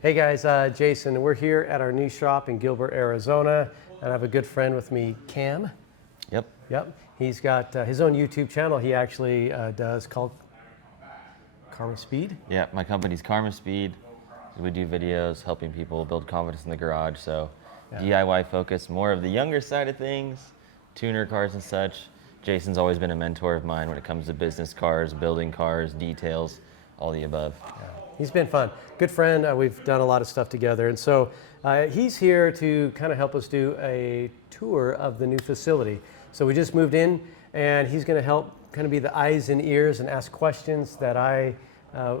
Hey guys, Jason. We're here at our new shop in Gilbert, Arizona, and I have a good friend with me, Cam. Yep. He's got his own YouTube channel. He actually does called Karma Speed. Yeah, my company's Karma Speed. We do videos helping people build confidence in the garage. So DIY focus, more of the younger side of things, tuner cars and such. Jason's always been a mentor of mine when it comes to business cars, building cars, details, all the above. Yeah. He's been fun. Good friend. We've done a lot of stuff together. And so he's here to kind of help us do a tour of the new facility. So we just moved in, and he's going to help kind of be the eyes and ears and ask questions that I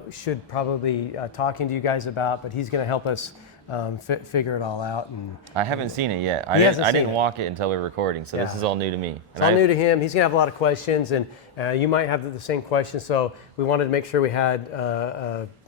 should probably talking to you guys about, but he's going to help us figure it all out. And I haven't seen it yet. I didn't walk it until we were recording, so this is all new to me. It's all new to him. He's going to have a lot of questions, and you might have the same questions, so we wanted to make sure we had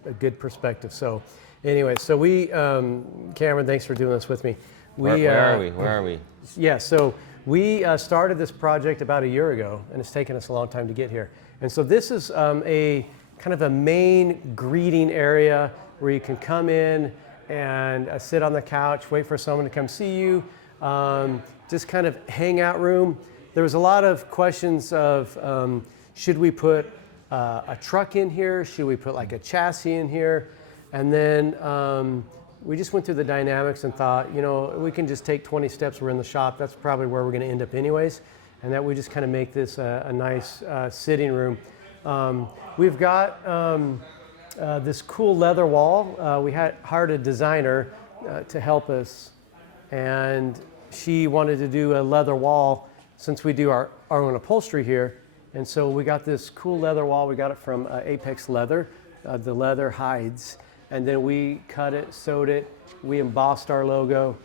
a good perspective. So anyway, so we, Cameron, thanks for doing this with me. Where are we? Yeah, so we started this project about a year ago, and it's taken us a long time to get here. And so this is a kind of a main greeting area where you can come in and sit on the couch, wait for someone to come see you, just kind of hangout room. There was a lot of questions of should we put a truck in here? Should we put like a chassis in here? And then we just went through the dynamics and thought, you know, we can just take 20 steps, we're in the shop, that's probably where we're going to end up anyways, and that we just kind of make this a nice sitting room. We've got this cool leather wall. We hired a designer to help us, and she wanted to do a leather wall since we do our own upholstery here. And so we got this cool leather wall. We got it from Apex Leather, the leather hides. And then we cut it, sewed it, we embossed our logo,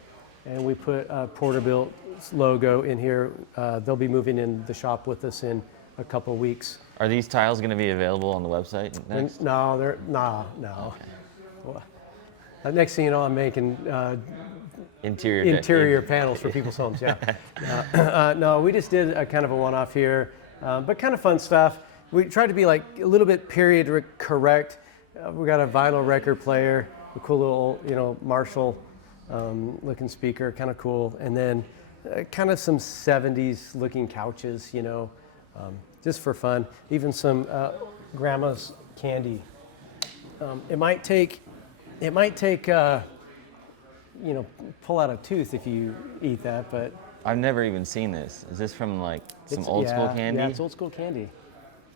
and we put a Porterbuilt's logo in here. They'll be moving in the shop with us in a couple of weeks. Are these tiles going to be available on the website next? No, no. Okay. Well, next thing you know, I'm making interior panels for people's homes. Yeah. No, we just did a kind of a one-off here, but kind of fun stuff. We tried to be like a little bit period correct. We got a vinyl record player, a cool little, Marshall looking speaker, kind of cool, and then kind of some 70s looking couches, just for fun. Even some grandma's candy. It might take, pull out a tooth if you eat that, but. I've never even seen this. Is this from like some old school candy? Yeah, it's old school candy.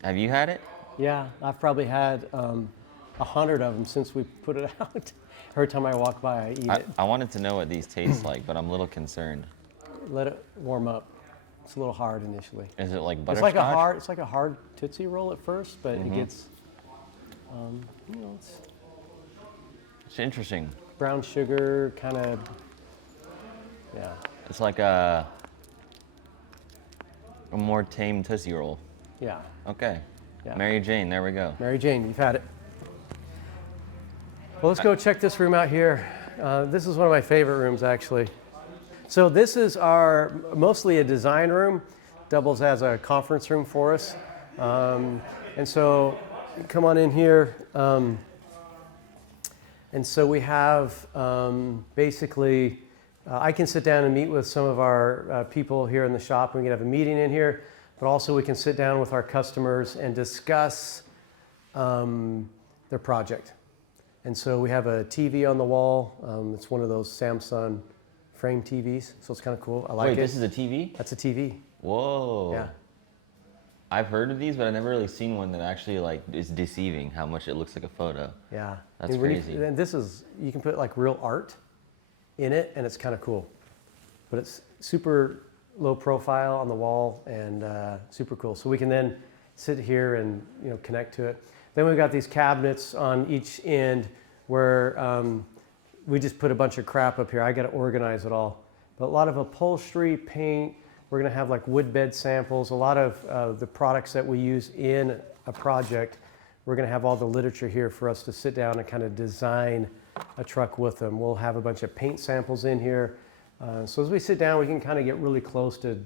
Have you had it? Yeah, I've probably had 100 of them since we put it out. Every time I walk by, I eat it. I wanted to know what these taste like, but I'm a little concerned. Let it warm up. It's a little hard initially. Is it like butterscotch? It's like a hard Tootsie Roll at first, but it gets, it's interesting. Brown sugar, kind of, yeah. It's like a more tame Tootsie Roll. Yeah. Okay. Yeah. Mary Jane, there we go. Mary Jane, you've had it. Well, let's go check this room out here. This is one of my favorite rooms, actually. So this is mostly a design room, doubles as a conference room for us. And so come on in here. And so we have basically, I can sit down and meet with some of our people here in the shop. We can have a meeting in here, but also we can sit down with our customers and discuss their project. And so we have a TV on the wall. It's one of those Samsung frame TVs, so it's kind of cool. I like it. Wait, this is a TV? That's a TV. Whoa. Yeah. I've heard of these, but I've never really seen one that actually is deceiving how much it looks like a photo. Yeah. That's crazy. And this is, you can put like real art in it, and it's kind of cool. But it's super low profile on the wall and super cool. So we can then sit here and connect to it. Then we've got these cabinets on each end where we just put a bunch of crap up here. I got to organize it all. But a lot of upholstery, paint. We're going to have like wood bed samples. A lot of the products that we use in a project. We're going to have all the literature here for us to sit down and kind of design a truck with them. We'll have a bunch of paint samples in here. So as we sit down, we can kind of get really close to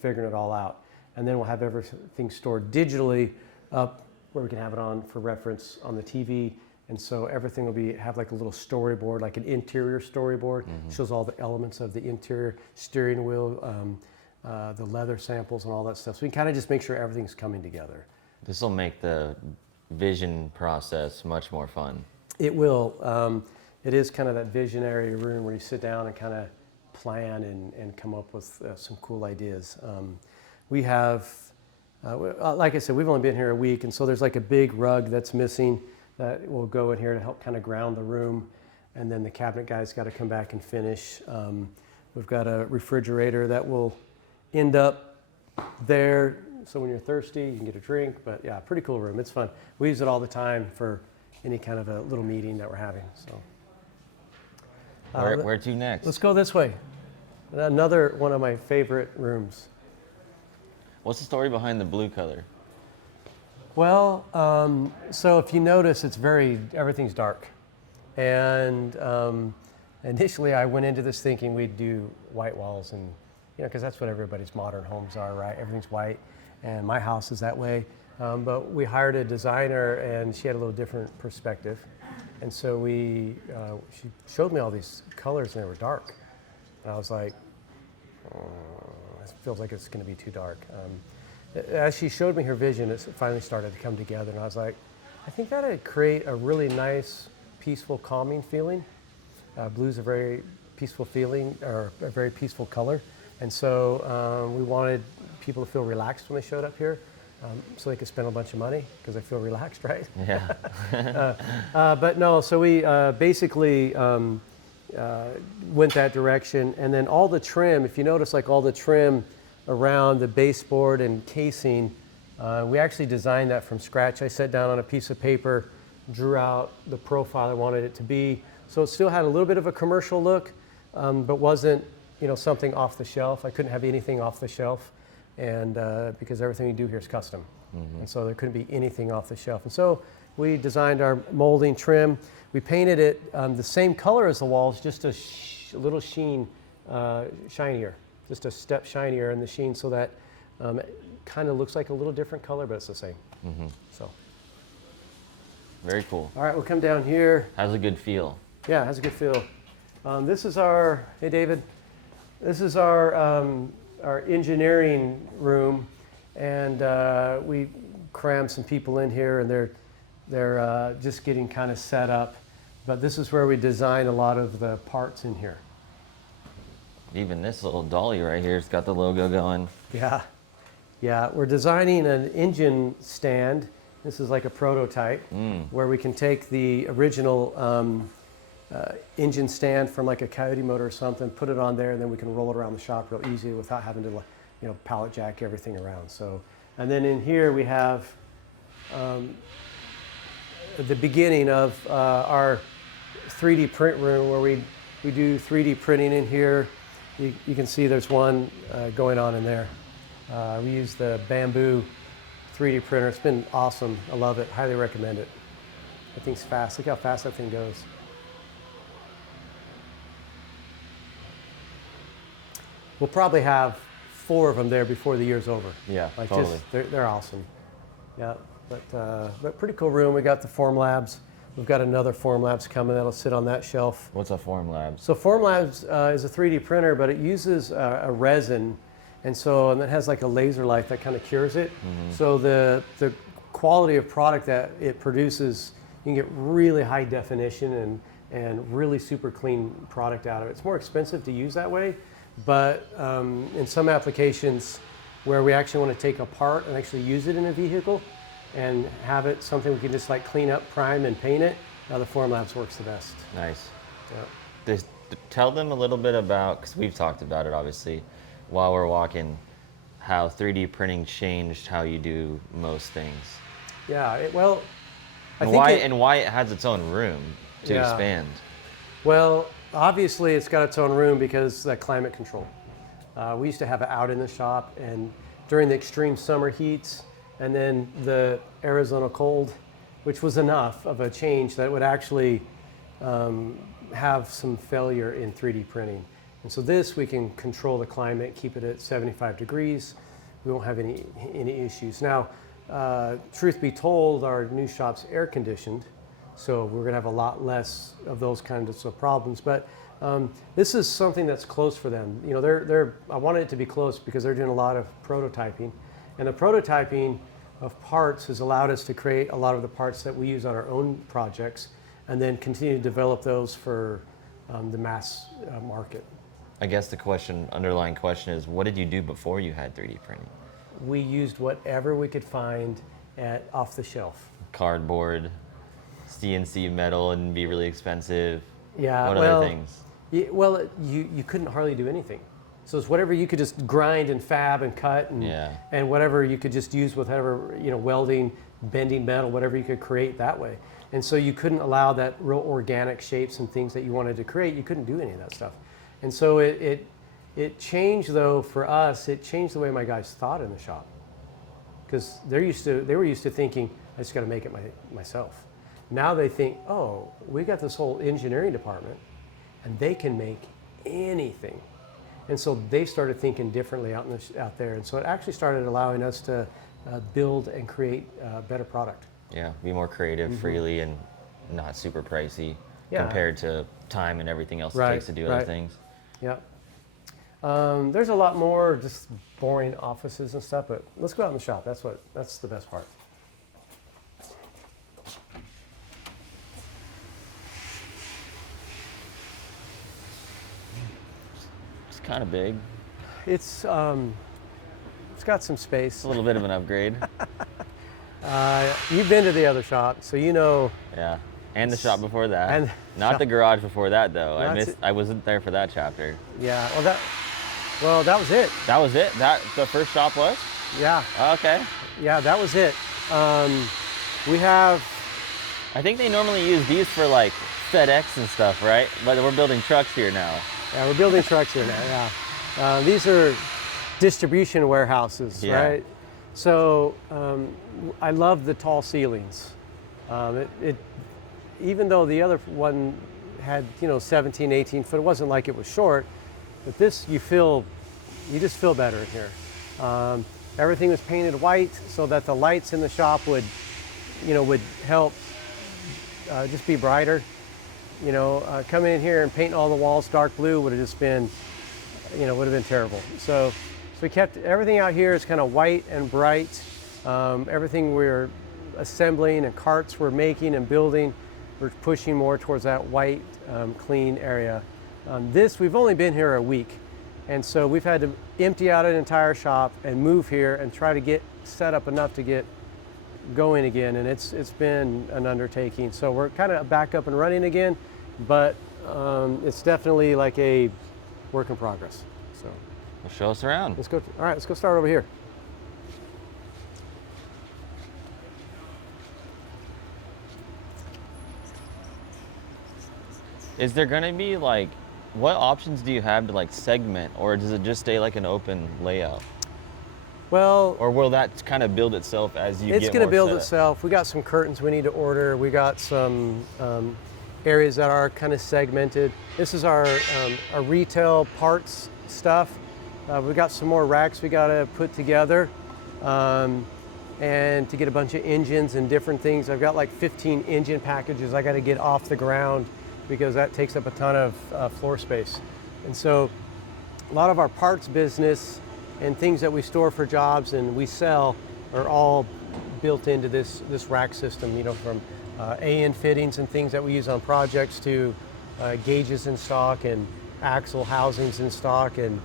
figuring it all out. And then we'll have everything stored digitally up where we can have it on for reference on the TV. And so everything will have like a little storyboard, like an interior storyboard. Shows all the elements of the interior, steering wheel, the leather samples and all that stuff. So we can kind of just make sure everything's coming together. This will make the vision process much more fun. It will. It is kind of that visionary room where you sit down and kind of plan and come up with some cool ideas. We have, like I said, we've only been here a week, and so there's like a big rug that's missing that will go in here to help kind of ground the room. And then the cabinet guy's got to come back and finish. We've got a refrigerator that will end up there, so when you're thirsty, you can get a drink. But yeah, pretty cool room. It's fun. We use it all the time for any kind of a little meeting that we're having. So. Where to next? Let's go this way. Another one of my favorite rooms. What's the story behind the blue color? Well, so if you notice, everything's dark. And initially I went into this thinking we'd do white walls, and because that's what everybody's modern homes are, right? Everything's white, and my house is that way. But we hired a designer, and she had a little different perspective. And so she showed me all these colors, and they were dark. And I was like, it feels like it's going to be too dark. As she showed me her vision, it finally started to come together, and I was like, I think that'd create a really nice, peaceful, calming feeling. Blue's a very peaceful feeling, or a very peaceful color. And so we wanted people to feel relaxed when they showed up here. So they could spend a bunch of money because they feel relaxed, right? Yeah. But no, so we basically went that direction. And then all the trim, if you notice, like all the trim around the baseboard and casing, we actually designed that from scratch. I sat down on a piece of paper, drew out the profile I wanted it to be. So it still had a little bit of a commercial look, but wasn't something off the shelf. I couldn't have anything off the shelf. And because everything we do here is custom. And so there couldn't be anything off the shelf. And so we designed our molding trim. We painted it the same color as the walls, just a little sheen, shinier, just a step shinier in the sheen, so that it kind of looks like a little different color, but it's the same. So. Very cool. All right, we'll come down here. Has a good feel. Yeah, it has a good feel. This is our, hey David, this is our engineering room, and we crammed some people in here, and they're just getting kind of set up. But this is where we design a lot of the parts in here. Even this little dolly right here has got the logo going. Yeah, we're designing an engine stand. This is like a prototype where we can take the original engine stand from like a Coyote motor or something, put it on there, and then we can roll it around the shop real easy without having to pallet jack everything around. So, and then in here we have the beginning of our 3D print room, where we do 3D printing in here. You can see there's one going on in there. We use the bamboo 3D printer. It's been awesome. I love it. Highly recommend it. That thing's fast. Look how fast that thing goes. We'll probably have 4 of them there before the year's over. Yeah, like totally. They're awesome. Yeah, but pretty cool room. We got the Formlabs. We've got another Formlabs coming that'll sit on that shelf. What's a Formlabs? So Formlabs is a 3D printer, but it uses a resin, and it has like a laser light that kind of cures it. So the quality of product that it produces, you can get really high definition and really super clean product out of it. It's more expensive to use that way, but in some applications where we actually want to take apart and actually use it in a vehicle and have it something we can just like clean up, prime, and paint it, the Formlabs works the best. Nice. Yeah. Tell them a little bit about, because we've talked about it obviously while we're walking, how 3D printing changed how you do most things. Yeah, And why it has its own room to expand. Well, obviously it's got its own room because the climate control. We used to have it out in the shop, and during the extreme summer heats and then the Arizona cold, which was enough of a change that would actually have some failure in 3D printing. And so this, we can control the climate, keep it at 75 degrees. We won't have any issues. Now, truth be told, our new shop's air conditioned, So we're going to have a lot less of those kinds of problems. But this is something that's close for them. You know, I wanted it to be close because they're doing a lot of prototyping. And the prototyping of parts has allowed us to create a lot of the parts that we use on our own projects and then continue to develop those for the mass market. I guess the underlying question is, what did you do before you had 3D printing? We used whatever we could find off the shelf. Cardboard, CNC metal, and be really expensive. Yeah. What other things? Yeah, well, you couldn't hardly do anything. So it's whatever you could just grind and fab and cut and whatever you could just use with whatever, you know, welding, bending metal, whatever you could create that way. And so you couldn't allow that real organic shapes and things that you wanted to create. You couldn't do any of that stuff. And so it changed, though, for us. It changed the way my guys thought in the shop, because they were used to thinking, I just got to make it myself. Now they think, oh, we got this whole engineering department, and they can make anything. And so they started thinking differently out there. And so it actually started allowing us to build and create a better product. Yeah, be more creative freely and not super pricey compared to time and everything else it takes to do other things. Yeah. There's a lot more just boring offices and stuff, but let's go out in the shop. That's the best part. It's kind of big. It's got some space. It's a little bit of an upgrade. You've been to the other shop, so you know. Yeah, and the shop before that. And not the garage before that, though. I wasn't there for that chapter. Yeah. Well, that was it. That was it. The first shop was. Yeah. Okay. Yeah, that was it. We have. I think they normally use these for like FedEx and stuff, right? But we're building trucks here now. Yeah, we're building trucks here now. Yeah. These are distribution warehouses, right? So I love the tall ceilings. Even though the other one had 17, 18 foot, it wasn't like it was short. But this, you just feel better in here. Everything was painted white so that the lights in the shop would help just be brighter. Coming in here and painting all the walls dark blue would have just been, would have been terrible. So we kept everything out here is kind of white and bright. Everything we're assembling and carts we're making and building, we're pushing more towards that white, clean area. We've only been here a week, and so we've had to empty out an entire shop and move here and try to get set up enough to get going again, and it's been an undertaking. So we're kind of back up and running again, but it's definitely like a work in progress. So well, show us around. Let's go. All right, let's go start over here. Is there going to be what options do you have to segment, or does it just stay like an open layout? Well, or will that kind of build itself as you get more? It's going to build itself. We got some curtains we need to order. We got some areas that are kind of segmented. This is our retail parts stuff. We got some more racks we got to put together, and to get a bunch of engines and different things. I've got like 15 engine packages I got to get off the ground because that takes up a ton of floor space. And so a lot of our parts business and things that we store for jobs and we sell are all built into this rack system, from AN fittings and things that we use on projects to gauges in stock and axle housings in stock, and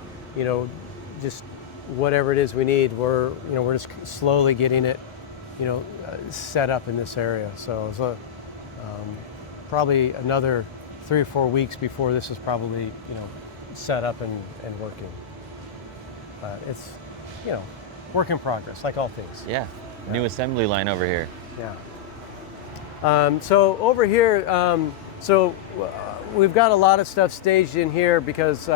just whatever it is we need, we're just slowly getting it set up in this area. So it's probably another 3 or 4 weeks before this is probably set up and working. It's work in progress, like all things. Yeah. New assembly line over here. Yeah. So over here, we've got a lot of stuff staged in here because we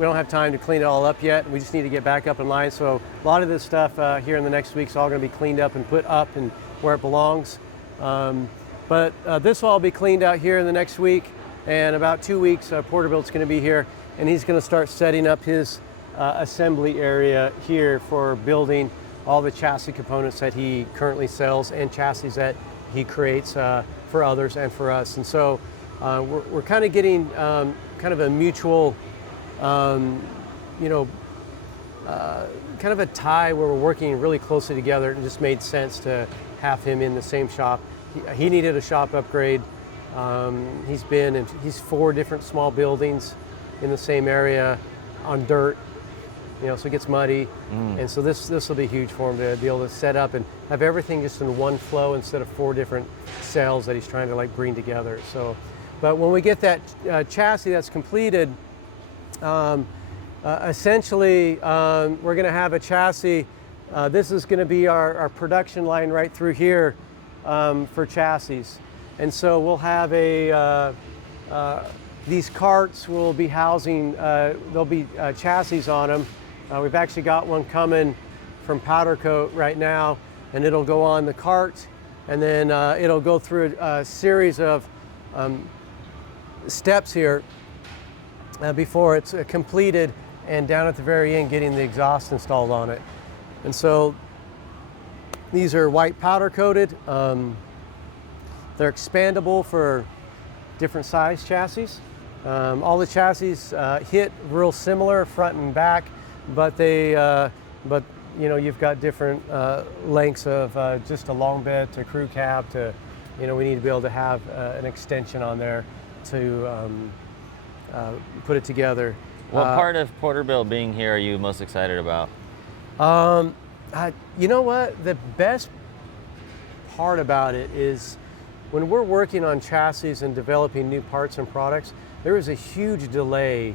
don't have time to clean it all up yet. We just need to get back up in line. So a lot of this stuff here in the next week is all going to be cleaned up and put up and where it belongs. But this will all be cleaned out here in the next week. And about 2 weeks, Porterbilt's going to be here, and he's going to start setting up his assembly area here for building all the chassis components that he currently sells and chassis that he creates for others and for us. And so we're kind of getting kind of a mutual, you know, kind of a tie where we're working really closely together. It just made sense to have him in the same shop. He needed a shop upgrade. He's 4 different small buildings in the same area on dirt, you know, so it gets muddy. And so this will be huge for him to be able to set up and have everything just in one flow instead of 4 different cells that he's trying to like bring together. So, but when we get that chassis that's completed, essentially we're going to have a chassis. This is going to be our production line right through here for chassis. And so we'll have these carts will be housing, there'll be chassis on them. We've actually got one coming from Powder Coat right now, and it'll go on the cart, and then it'll go through a series of steps here before it's completed, and down at the very end getting the exhaust installed on it. And so these are white powder coated. They're expandable for different size chassis. All the chassis hit real similar front and back, but but you know, you've got different lengths of just a long bed to crew cab to, you know, we need to be able to have an extension on there to put it together. What part of Porterville being here are you most excited about? You know what? The best part about it is when we're working on chassis and developing new parts and products, there is a huge delay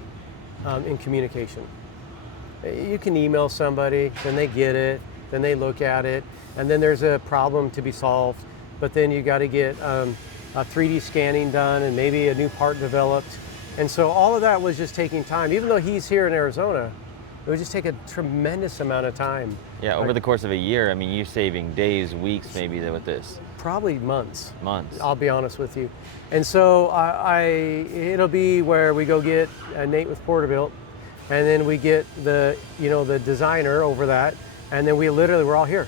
in communication. You can email somebody, then they get it, then they look at it, and then there's a problem to be solved, but then you got to get a 3D scanning done and maybe a new part developed. And so all of that was just taking time. Even though he's here in Arizona, it would just take a tremendous amount of time. Yeah, over the course of a year, I mean, you're saving days, weeks maybe with this. Probably months. Months. I'll be honest with you. And so it'll be where we go get Nate with Porterbuilt, and then we get the designer over that, and then we're all here.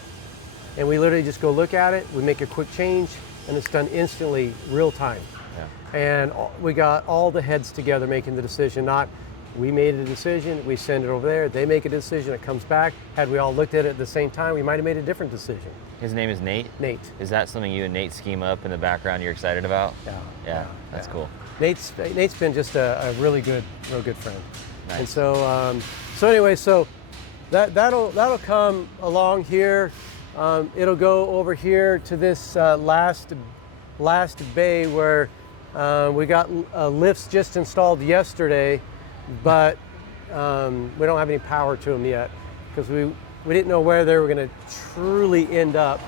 And we literally just go look at it, we make a quick change, and it's done instantly, real time. Yeah. And we got all the heads together making the decision, not we made a decision, we send it over there, they make a decision, it comes back. Had we all looked at it at the same time, we might have made a different decision. His name is Nate? Nate. Is that something you and Nate scheme up in the background you're excited about? Yeah. That's cool. Nate's been just a real good friend. Nice. And so anyway, that'll come along here. It'll go over here to this last bay where we got lifts just installed yesterday, but we don't have any power to them yet because we didn't know where they were going to truly end up,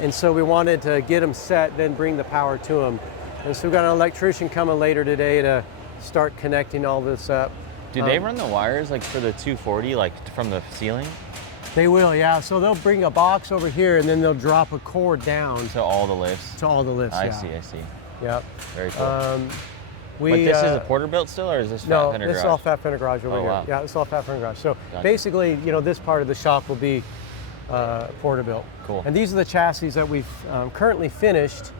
and so we wanted to get them set, then bring the power to them. And so we've got an electrician coming later today to start connecting all this up. Do they run the wires like for the 240, like from the ceiling? They will, yeah. So they'll bring a box over here, and then they'll drop a cord down to all the lifts. To all the lifts. I see. Yep. Very cool. But this is a Porterbuilt still, or is this Fat Fender Garage? No, this is all Fat Fender Garage over here. Wow. Yeah, this is all Fat Fender Garage. So Gotcha. basically, this part of the shop will be Porterbuilt. Cool. And these are the chassis that we've currently finished,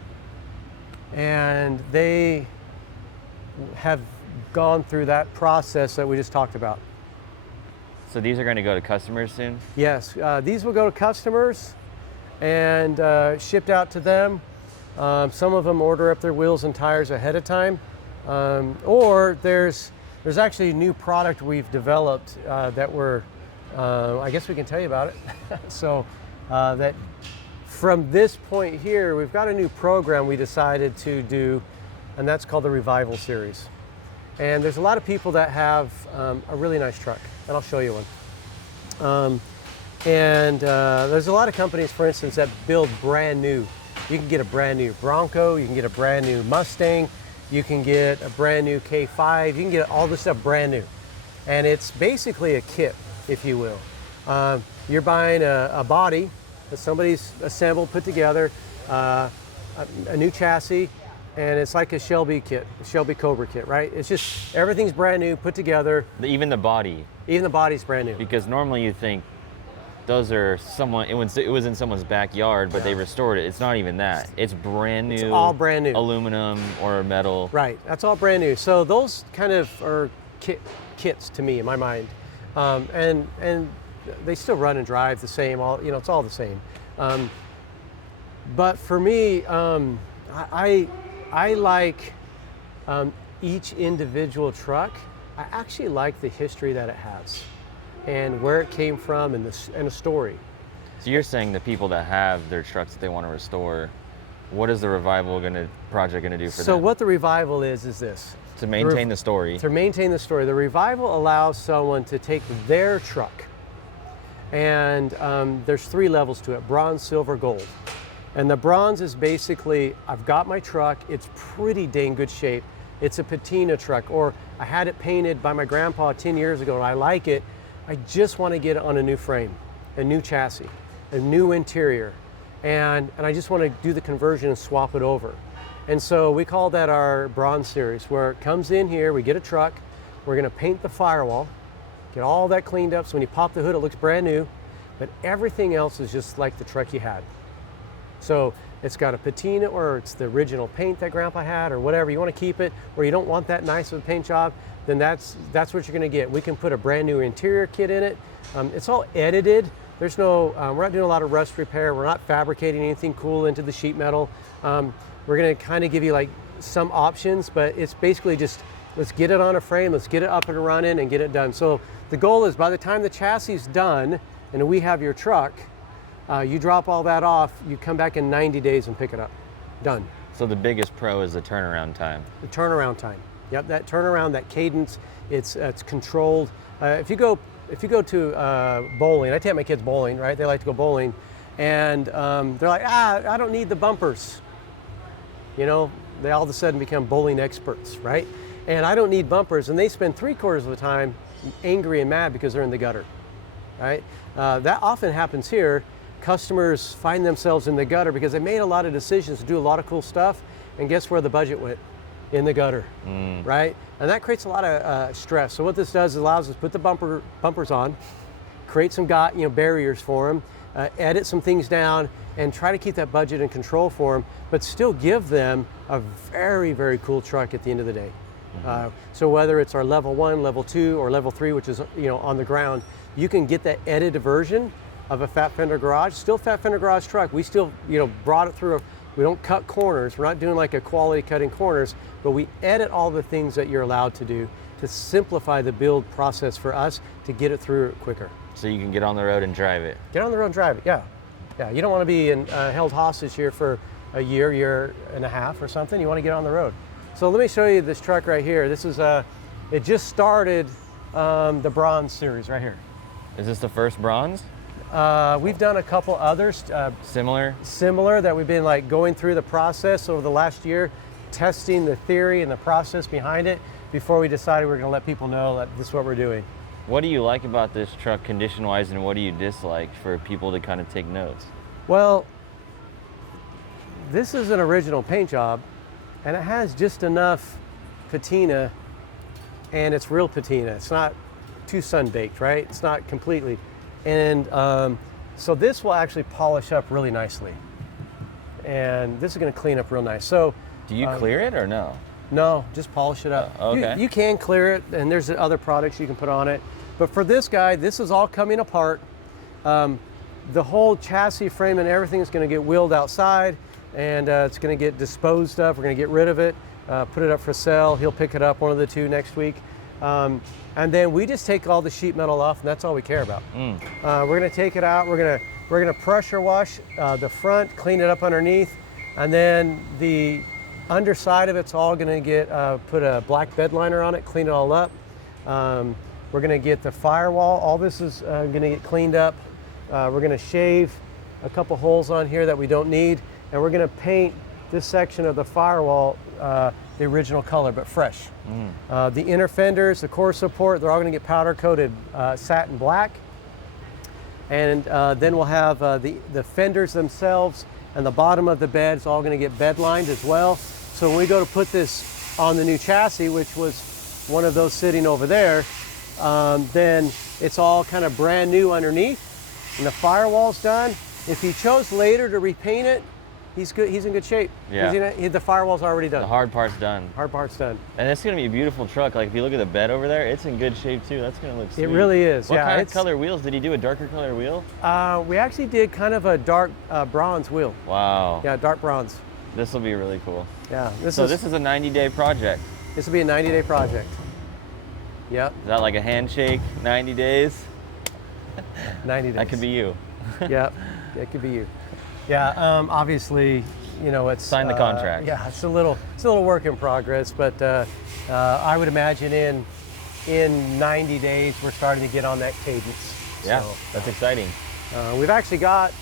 and they have gone through that process that we just talked about. So these are going to go to customers soon? Yes, these will go to customers and shipped out to them. Some of them order up their wheels and tires ahead of time. Or there's actually a new product we've developed that I guess we can tell you about it. So that from this point here, we've got a new program we decided to do, and that's called the Revival Series. And there's a lot of people that have a really nice truck, and I'll show you one. There's a lot of companies, for instance, that build brand new. You can get a brand new Bronco, you can get a brand new Mustang, you can get a brand new K5, you can get all this stuff brand new. And it's basically a kit, if you will. You're buying a body that somebody's assembled, put together, a new chassis, and it's like a Shelby kit, a Shelby Cobra kit, right? It's just, everything's brand new, put together. Even the body? Even the body's brand new. Because normally you think those are it was in someone's backyard, but they restored it. It's not even that. It's brand new. It's all brand new. Aluminum or metal. Right, that's all brand new. So those kind of are kits to me in my mind. And they still run and drive the same, it's all the same. But for me, I like each individual truck. I actually like the history that it has and where it came from and a story. So you're saying the people that have their trucks that they want to restore, what is the revival project gonna do for them? So what the revival is this. To maintain the story. To maintain the story. The revival allows someone to take their truck, and there's 3 levels to it: bronze, silver, gold. And the bronze is basically, I've got my truck, it's pretty dang good shape. It's a patina truck, or I had it painted by my grandpa 10 years ago and I like it. I just want to get it on a new frame, a new chassis, a new interior. And I just want to do the conversion and swap it over. And so we call that our bronze series, where it comes in here, we get a truck, we're going to paint the firewall, get all that cleaned up, so when you pop the hood it looks brand new, but everything else is just like the truck you had. So it's got a patina, or it's the original paint that Grandpa had, or whatever. You want to keep it, or you don't want that nice of a paint job, then that's what you're going to get. We can put a brand new interior kit in it. It's all edited. There's no, we're not doing a lot of rust repair. We're not fabricating anything cool into the sheet metal. We're going to kind of give you like some options, but it's basically just, let's get it on a frame, let's get it up and running and get it done. So the goal is, by the time the chassis is done and we have your truck, you drop all that off, you come back in 90 days and pick it up. Done. So the biggest pro is the turnaround time. The turnaround time. Yep, that turnaround, that cadence, it's controlled. If you go to bowling, I take my kids bowling, right? They like to go bowling, and they're like, I don't need the bumpers. You know, they all of a sudden become bowling experts, right? And I don't need bumpers, and they spend 3/4 of the time angry and mad because they're in the gutter, right? That often happens here. Customers find themselves in the gutter because they made a lot of decisions to do a lot of cool stuff, and guess where the budget went? In the gutter, right? And that creates a lot of stress. So what this does is allows us to put the bumpers on, create some barriers for them, edit some things down, and try to keep that budget in control for them, but still give them a very, very cool truck at the end of the day. So whether it's our level 1, level 2, or level 3, which is on the ground, you can get that edited version of a Fat Fender Garage. Still Fat Fender Garage truck. We still brought it through. We don't cut corners. We're not doing like a quality cutting corners, but we edit all the things that you're allowed to do to simplify the build process for us to get it through quicker. So you can get on the road and drive it. Get on the road and drive it, yeah. Yeah, you don't want to be held hostage here for a year and a half or something. You want to get on the road. So let me show you this truck right here. This is, it just started the bronze series right here. Is this the first bronze? We've done a couple others. Similar that we've been like going through the process over the last year, testing the theory and the process behind it before we decided we were going to let people know that this is what we're doing. What do you like about this truck condition-wise, and what do you dislike for people to kind of take notes? Well, this is an original paint job, and it has just enough patina, and it's real patina. It's not too sun-baked, right? It's not completely. And so this will actually polish up really nicely. And this is going to clean up real nice. So, do you clear it or no? No, just polish it up. Okay. You can clear it, and there's other products you can put on it. But for this guy, this is all coming apart. The whole chassis frame and everything is going to get wheeled outside, and it's going to get disposed of. We're going to get rid of it, put it up for sale. He'll pick it up, one of the two, next week. And then we just take all the sheet metal off, and that's all we care about. We're going to take it out. We're going to pressure wash the front, clean it up underneath, and then the underside of it's all going to get put a black bed liner on it, clean it all up. We're going to get the firewall. All this is going to get cleaned up. We're going to shave a couple holes on here that we don't need, and we're going to paint this section of the firewall the original color, but fresh. The inner fenders, the core support, they're all going to get powder coated satin black. And then we'll have the fenders themselves and the bottom of the bed is all going to get bed lined as well. So when we go to put this on the new chassis, which was one of those sitting over there, then it's all kind of brand new underneath. and the firewall's done. If he chose later to repaint it, he's good. He's in good shape. Yeah. The firewall's already done. The hard part's done. Hard part's done. And it's gonna be a beautiful truck. Like if you look at the bed over there, it's in good shape too. That's gonna look sweet. It really is. What yeah. kind of color wheels? Did he do a darker color wheel? We actually did kind of a dark bronze wheel. Wow. Yeah, dark bronze. This will be really cool. Yeah. This is a 90-day project. This will be a 90-day project. Yep. Is that like a handshake? 90 days? 90 days. That could be you. Yep. It could be you. Yeah. Obviously, you know, it's Sign the contract. Yeah. It's a little work in progress, but I would imagine in 90 days we're starting to get on that cadence. Yeah. So, That's exciting. we've actually got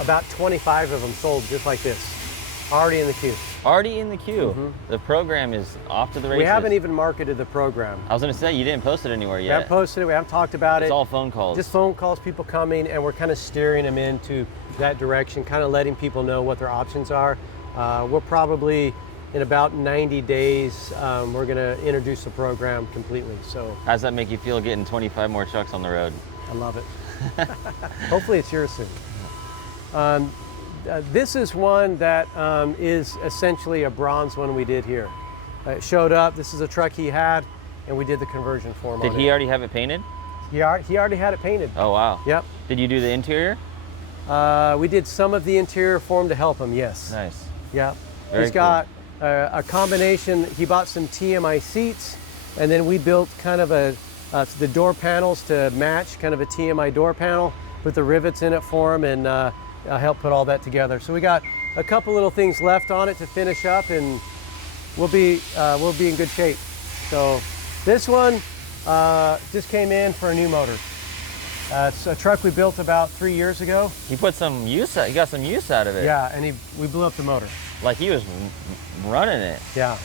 about 25 of them sold just like this, already in the queue. Already in the queue. The program is off to the races. We haven't even marketed the program. I was going to say, you didn't post it anywhere We yet. haven't posted it, we haven't talked about It's it. all phone calls. Just phone calls, people coming, and we're kind of steering them into that direction, kind of letting people know what their options are. We'll probably, in about 90 days, we're going to introduce the program completely. So How does that make you feel getting 25 more trucks on the road? I love it. Hopefully it's yours soon. This is one that is essentially a bronze one we did here. It showed up, this is a truck he had, and we did the conversion for him. Did he already have it painted? He already had it painted. Oh, wow. Yep. Did you do the interior? We did some of the interior for him to help him, yes. Nice. Yep. Very He's got a combination. He bought some TMI seats, and then we built kind of the door panels to match, kind of a TMI door panel, put the rivets in it for him, and help put all that together. So we got a couple little things left on it to finish up, and we'll be in good shape. So this one just came in for a new motor. It's a truck we built about 3 years ago. He put some use out, he got some use out of it. Yeah, and we blew up the motor. Like he was running it. Yeah,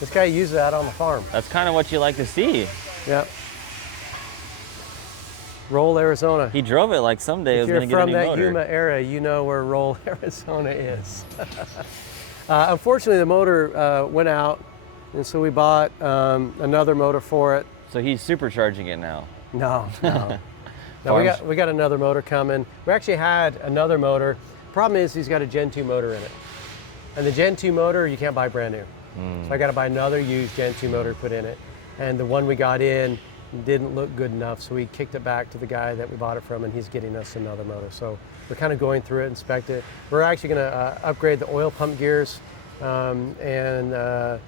this guy uses that on the farm. That's kind of what you like to see. Yep. Roll, Arizona. He drove it like someday it was going to get a new If you're motor. from that Yuma area, you know where Roll, Arizona is. Unfortunately, the motor went out, and so we bought another motor for it. So he's supercharging it now. No. No, we got another motor coming. We actually had another motor. Problem is, he's got a Gen 2 motor in it, and the Gen 2 motor you can't buy brand new. So I got to buy another used Gen 2 motor to put in it, and the one we got in didn't look good enough, so we kicked it back to the guy that we bought it from, and he's getting us another motor. So we're kind of going through it, inspect it. We're actually going to upgrade the oil pump gears and the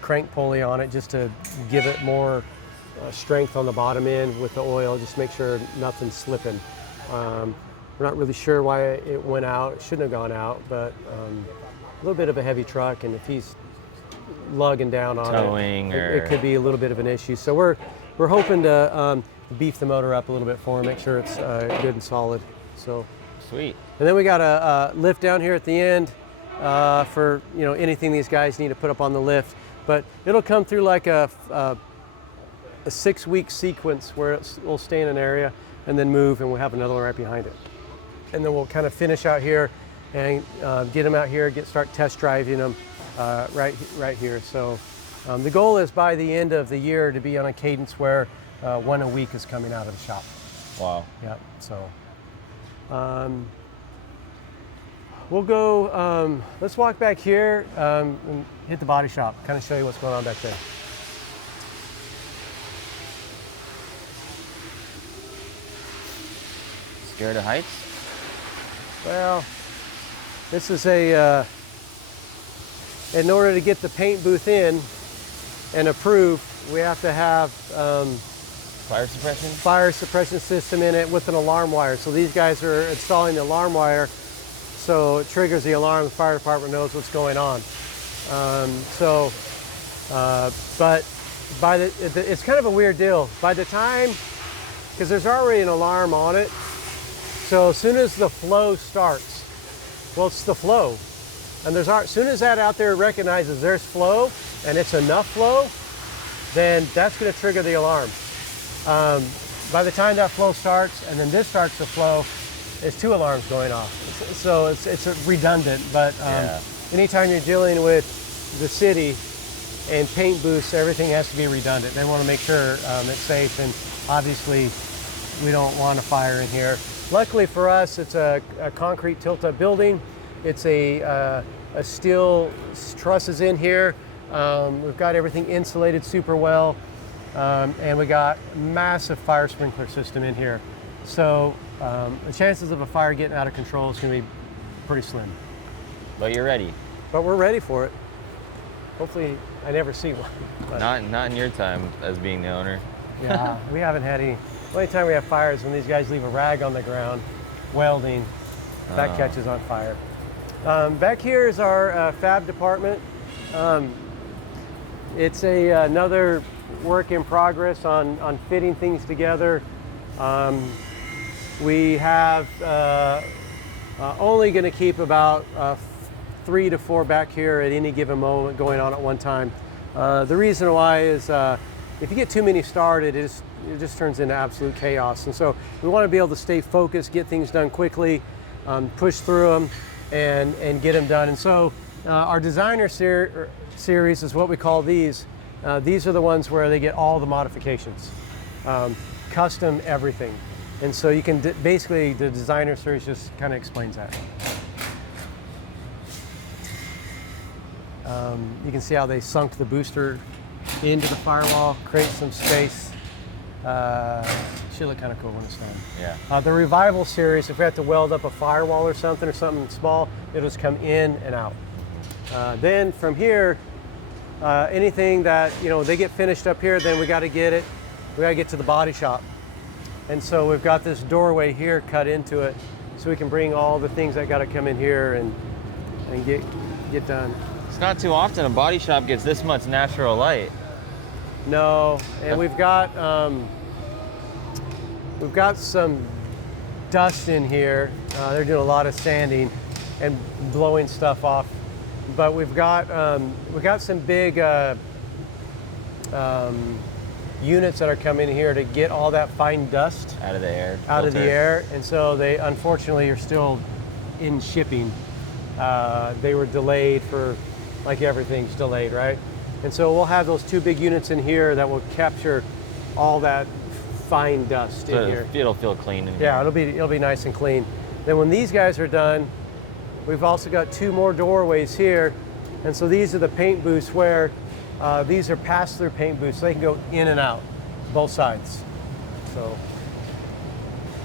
crank pulley on it, just to give it more strength on the bottom end with the oil, just make sure nothing's slipping. We're not really sure why it went out. It shouldn't have gone out, but a little bit of a heavy truck, and if he's lugging down on it could be a little bit of an issue. So we're hoping to beef the motor up a little bit for him, make sure it's good and solid. So Sweet. And then we got a lift down here at the end for anything these guys need to put up on the lift. But it'll come through like a 6-week sequence where it'll stay in an area and then move, and we'll have another one right behind it. And then we'll kind of finish out here and get them out here, start test driving them right here. So the goal is by the end of the year to be on a cadence where one a week is coming out of the shop. Wow. Yeah. So we'll go. Let's walk back here and hit the body shop. Kind of show you what's going on back there. Scared of heights? Well, this is in order to get the paint booth in and approved, we have to have Fire suppression? fire suppression system in it with an alarm wire. So these guys are installing the alarm wire, so it triggers the alarm. The fire department knows what's going on. But it's kind of a weird deal. By the time, because there's already an alarm on it, so as soon as the flow starts, well, it's the flow. And as soon as that out there recognizes there's flow and it's enough flow, then that's going to trigger the alarm. By the time that flow starts and then this starts to flow, there's 2 alarms going off. So it's redundant, but anytime you're dealing with the city, and paint booths, everything has to be redundant. They want to make sure it's safe, and obviously we don't want a fire in here. Luckily for us, it's a concrete tilt-up building. It's a steel trusses in here. We've got everything insulated super well, and we got massive fire sprinkler system in here. So the chances of a fire getting out of control is going to be pretty slim. But you're ready. But we're ready for it. Hopefully, I never see one. But Not in your time as being the owner. yeah, we haven't had any. The only time we have fires when these guys leave a rag on the ground, welding, that catches on fire. Back here is our fab department. It's another work in progress on fitting things together. We have only going to keep about 3 to 4 back here at any given moment going on at one time. The reason why is if you get too many started, it just turns into absolute chaos. And so we want to be able to stay focused, get things done quickly, push through them, and get them done. And so our designer series is what we call these. These are the ones where they get all the modifications, custom everything. And so you can basically, the designer series just kind of explains that. You can see how they sunk the booster into the firewall, create some space. Should look kind of cool when it's done. Yeah. The Revival series, if we have to weld up a firewall or something small, it'll just come in and out. Then from here, anything that, they get finished up here, then we got to get to the body shop. And so we've got this doorway here cut into it, so we can bring all the things that got to come in here and get done. It's not too often a body shop gets this much natural light. No, and we've got some dust in here. They're doing a lot of sanding and blowing stuff off, but we've got some big units that are coming in here to get all that fine dust Out of the air. out of the air, and so they unfortunately are still in shipping. They were delayed for, like everything's delayed, right? And so we'll have those 2 big units in here that will capture all that fine dust in here. It'll feel clean in here. Yeah, it'll be nice and clean. Then when these guys are done, we've also got 2 more doorways here, and so these are the paint booths where these are pass-through paint booths, so they can go in and out, both sides. So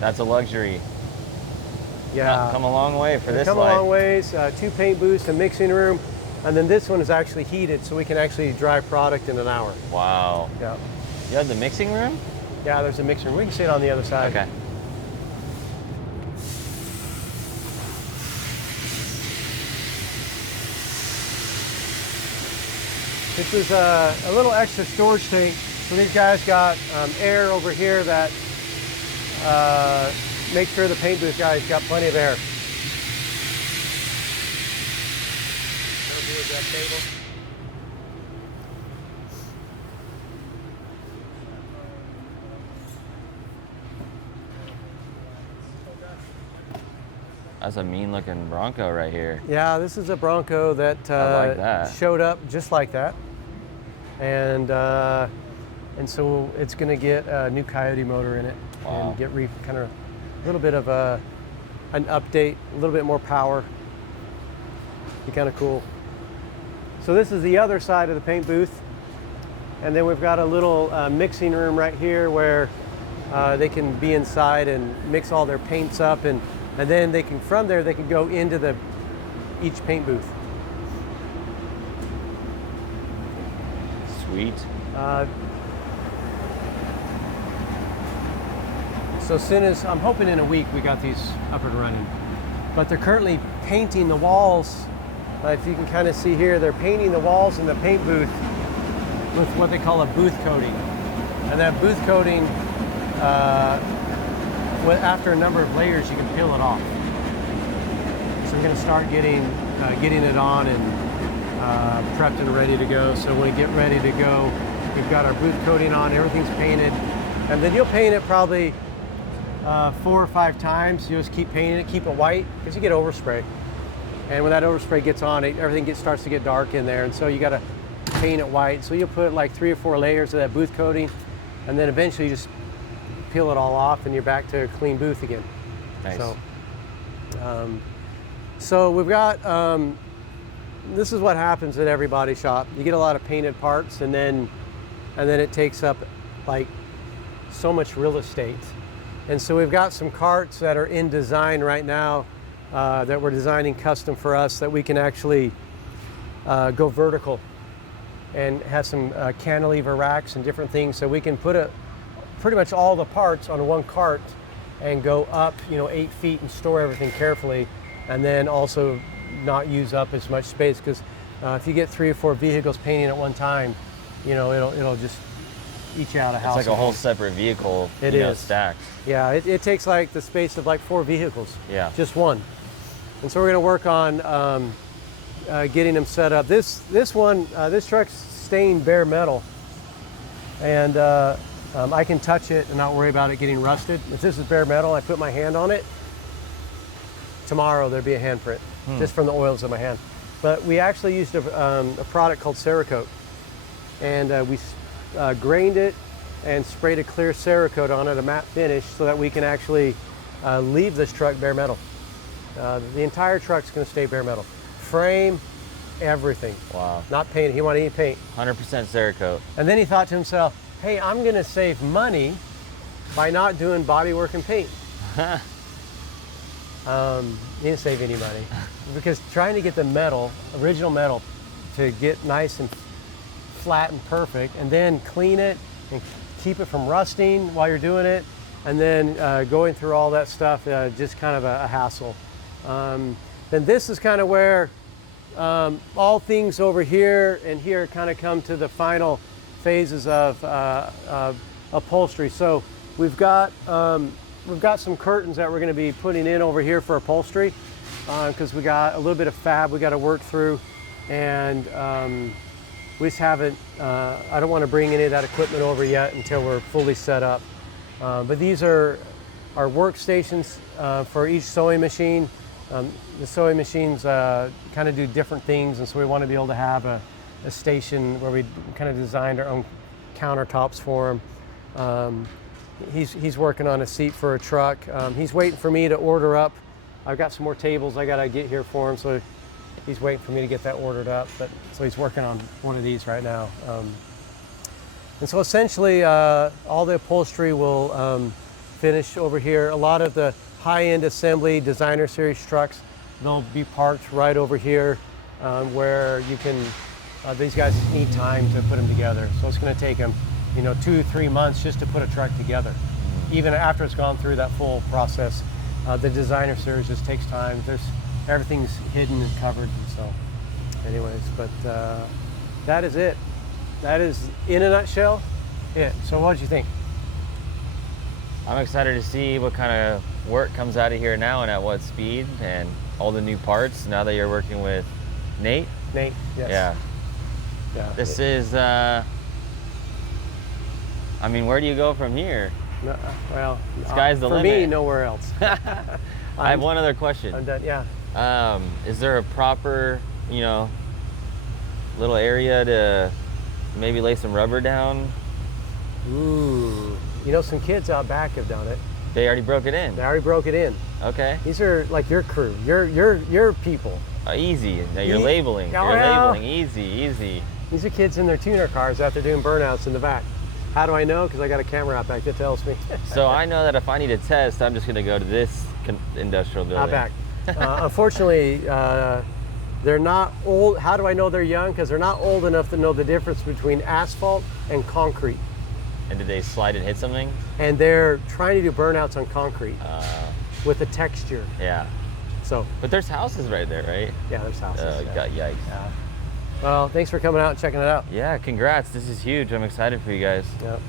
That's a luxury. yeah, Come a long way for this come life. a long ways. 2 paint booths, a mixing room, and then this one is actually heated, so we can actually dry product in an hour. Wow. Yeah, You have the mixing room? yeah. There's a mixing room. We can see it on the other side. Okay. This is a little extra storage tank. So these guys got air over here that makes sure the paint booth guys got plenty of air. That's a mean looking Bronco right here. Yeah, this is a Bronco that, I like that. showed up just like that, and so it's going to get a new Coyote motor in it. Wow. And get kind of a little bit of an update, a little bit more power. Be kind of cool. So this is the other side of the paint booth, and then we've got a little mixing room right here where they can be inside and mix all their paints up, and then they can, from there, they can go into each paint booth. Sweet. So as soon as, I'm hoping in a week we got these up and running. But they're currently painting the walls. If you can kind of see here, they're painting the walls in the paint booth with what they call a booth coating. And that booth coating, after a number of layers, you can peel it off. So we're going to start getting it on and prepped and ready to go. So when we get ready to go, we've got our booth coating on, everything's painted. And then you'll paint it probably 4 or 5 times. You just keep painting it, keep it white, because you get overspray. And when that overspray gets on, everything starts to get dark in there. And so you got to paint it white. So you'll put like 3 or 4 layers of that booth coating, and then eventually you just peel it all off and you're back to a clean booth again. Nice. So we've got, this is what happens at every body shop. You get a lot of painted parts, and then it takes up like so much real estate. And so we've got some carts that are in design right now that we're designing custom for us, that we can actually go vertical and have some cantilever racks and different things, so we can put pretty much all the parts on one cart and go up, 8 feet and store everything carefully, and then also not use up as much space, because if you get 3 or 4 vehicles painting at one time, it'll just eat you out of house. It's like a whole separate vehicle, stacked. Yeah, it takes like the space of like 4 vehicles. Yeah. Just one. And so we're going to work on getting them set up. This truck's stained bare metal, and I can touch it and not worry about it getting rusted. If this is bare metal, I put my hand on it, tomorrow there'd be a handprint just from the oils of my hand. But we actually used a product called Cerakote, and we grained it and sprayed a clear Cerakote on it, a matte finish, so that we can actually leave this truck bare metal. The entire truck's going to stay bare metal. Frame, everything. Wow. Not painted. He wanted any paint. 100% Cerakote. And then he thought to himself, hey, I'm going to save money by not doing bodywork and paint. He didn't save any money, because trying to get the metal, original metal, to get nice and flat and perfect, and then clean it and keep it from rusting while you're doing it, and then going through all that stuff, just kind of a hassle. Then this is kind of where all things over here and here kind of come to the final phases of upholstery. So we've got some curtains that we're going to be putting in over here for upholstery, because we got a little bit of fab we got to work through, and we just haven't, I don't want to bring any of that equipment over yet until we're fully set up. But these are our workstations for each sewing machine. The sewing machines kind of do different things, and so we want to be able to have a station where we kind of designed our own countertops for him. He's working on a seat for a truck. He's waiting for me to order up. I've got some more tables I got to get here for him, so he's waiting for me to get that ordered up. But so he's working on one of these right now. And so essentially, all the upholstery will finish over here. A lot of the high-end assembly designer series trucks, they'll be parked right over here, where you can. These guys need time to put them together, so it's going to take them, 2-3 months just to put a truck together. Even after it's gone through that full process, the designer series just takes time. Everything's hidden and covered, and so, anyways. But that is it. That is, in a nutshell, it. So what did you think? I'm excited to see what kind of work comes out of here now and at what speed, and all the new parts now that you're working with Nate. Nate, yes. Yeah. This is, where do you go from here? No, well, Sky's the for limit. me, nowhere else. I have one other question. I'm done, yeah. Is there a proper, little area to maybe lay some rubber down? Ooh, some kids out back have done it. They already broke it in? They already broke it in. Okay. These are like your crew, your people. Easy. Now you're labeling. Oh, you're yeah. labeling. Easy. These are kids in their tuner cars out there doing burnouts in the back. How do I know? Because I got a camera out back that tells me. So I know that if I need a test, I'm just going to go to this industrial building. Out back. Unfortunately, they're not old. How do I know they're young? Because they're not old enough to know the difference between asphalt and concrete. And did they slide and hit something? And they're trying to do burnouts on concrete with the texture. Yeah. So. But there's houses right there, right? Yeah, there's houses. Yikes. Yeah. Well, thanks for coming out and checking it out. Yeah, congrats. This is huge. I'm excited for you guys. Yep.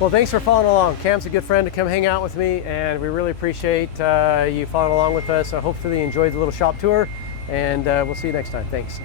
Well, thanks for following along. Cam's a good friend to come hang out with me, and we really appreciate you following along with us. Hopefully you enjoyed the little shop tour, and we'll see you next time. Thanks.